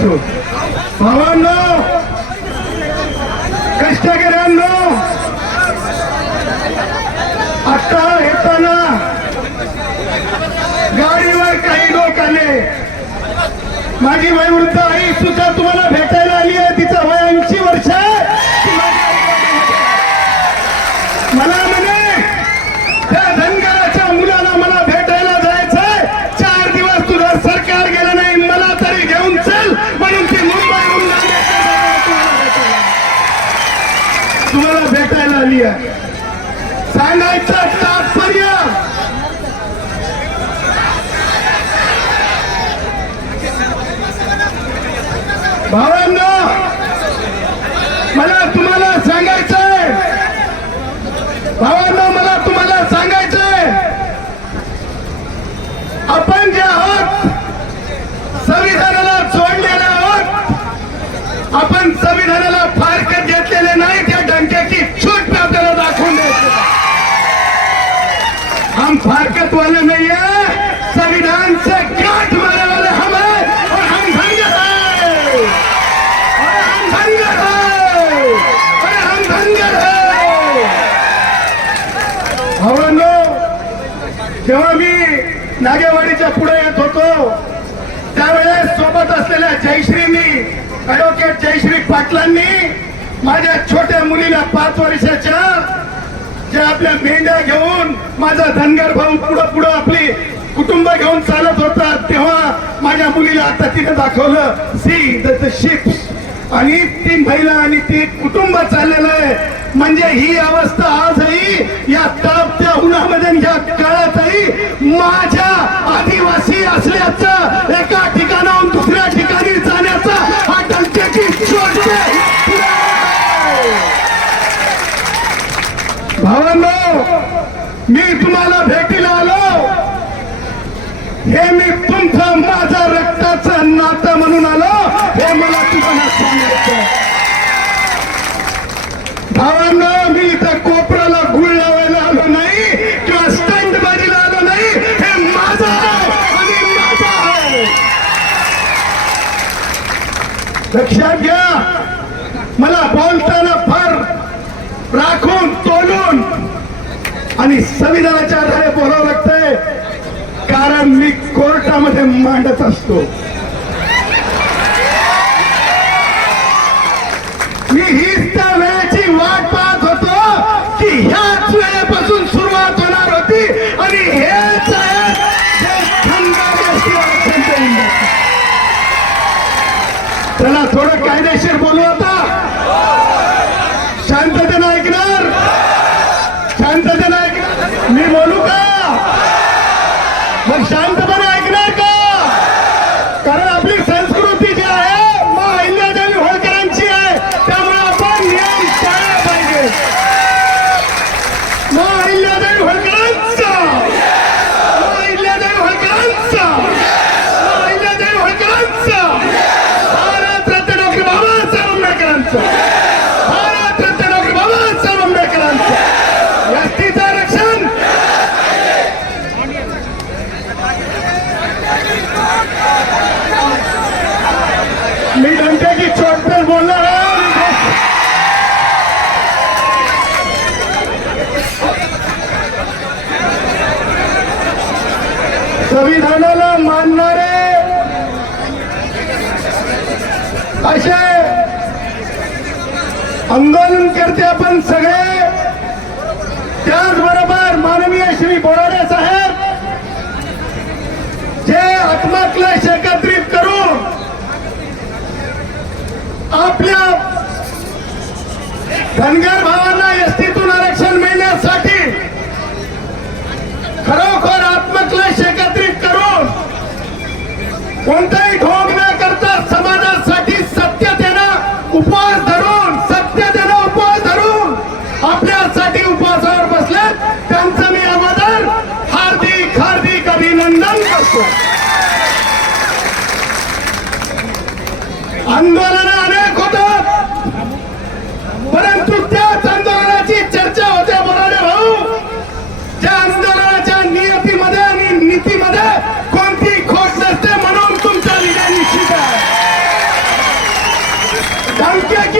असो भावांनो कष्टकऱ्यांनो आता येताना गाडीवर काही लोक आले माझी वैवृद्ध आई सुद्धा तुम्हाला भेटायला झाली आहे. सांगायचं तात्पर्य भावांना मला तुम्हाला सांगायचंय भावांनो मला तुम्हाला सांगायचंय आपण जे आहोत संविधानाला जोडलेले आहोत आपण संविधानाला फारकत घेतलेले नाही त्या डंक्याची छूट आपल्याला दाखवून द्यायची हम फारकत वाले नहीं है संविधान से गांठ मारने वाले हम हैं और हम धनगर हैं और हम धनगर हैं और हम धनगर हैं भावांनो जेव्हा मी नागेवाडीच्या पुढे येत होतो त्यावेळेस सोबत असलेल्या जयश्रींनी ऍडव्होकेट जयश्री पाटलांनी माझ्या छोट्या मुलीला पाच वर्षाच्या ज्या आपल्या मेंढ्या घेऊन माझा धनगर भाऊ पुढं पुढं आपली कुटुंब घेऊन चालत होता तेव्हा माझ्या मुलीला आता तिने दाखवलं सी द शिप्स आणि ती महिला आणि ती कुटुंब चाललेलं आहे. म्हणजे ही अवस्था आजही या तापत्या उन्हामध्ये या काळातही माझ्या आदिवासी असल्याचं एका ठिकाणाहून दुसऱ्या ठिकाणी जाण्याचा हा डंक्याची चोट आहे. भावांनो मी तुम्हाला भेटीला आलो हे मी तुमचं माझ्या रक्ताचं नातं म्हणून आलो. हे मला तुम्हाला सांगायचं भावांना मी इथं कोपऱ्याला गुळ लावायला आलो नाही किंवा स्टंट बाजीला आलो नाही. हे माझं आणि माझं आहे. लक्षात घ्या. मला बोलताना फार राखून तोलून आणि संविधानाच्या आधारे बोलावं कोर्टामध्ये मांडत असतो. मी हीच त्या वेळेची वाट पाहत होतो की ह्याच वेळेपासून सुरुवात होणार होती आणि हेच आहे जे थोडं कायदेशीर बोलू आता. शांततेनं ऐकणार शांततेनं ऐकणार मी बोलू का? मग शांत ऐकणार का कारण आपली संस्कृती जी आहे मग अहिल्यादेवी होळकरांची आहे त्यामुळे आपण नियम पाळला पाहिजे मग अहिल्यादेवी होळकरांचा संविधानाला मानणारे असे आंदोलन करते आपण सगळे त्याचबरोबर माननीय श्री बोराडे साहेब जे आत्मक्लेश एकत्रित करून आपल्या Dhangar ¿Cuántas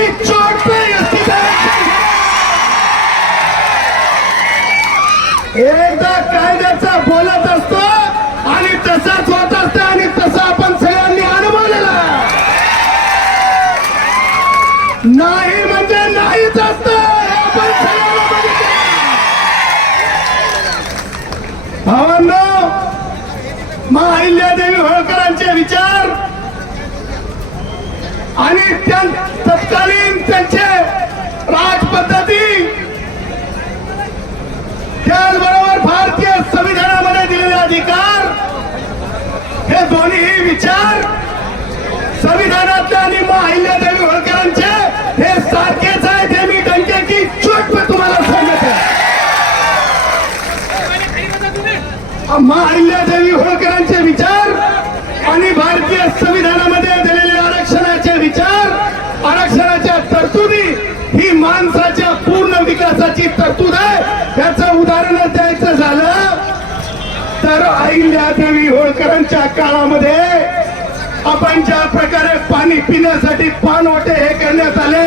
Keep George Vegas today! एकदा कायद्याचा बोलत असतो आणि तसाच होत असतो आणि तसा आपण सगळ्यांनी अनुभवलेला नाही म्हणजे नाहीच असत. भावांना महाहिल्या देवी होळकरांचे विचार आणि त्या तत्कालीन त्यांचे राजपद्धती. त्याचबरोबर भारतीय संविधानामध्ये दिलेले अधिकार हे दोन्ही विचार संविधानातल्या आणि मग अहिल्यादेवी होळकरांचे हे सारखेच आहेत हे मी डंक्याची चूट तुम्हाला सांगत आहे मग अहिल्यादेवी होळकरांचे विचार आणि भारतीय संविधान अहिल्यादेवी होळकरांच्या काळामध्ये आपण ज्या प्रकारे पाणी पिण्यासाठी पानवटे हे करण्यात आले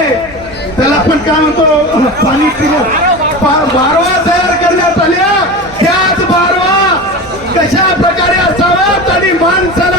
त्याला आपण काय म्हणतो? पाणी पिण्या बारवा तयार करण्यात आल्या. त्याच बारवा कशा प्रकारे असावा आणि माणसाला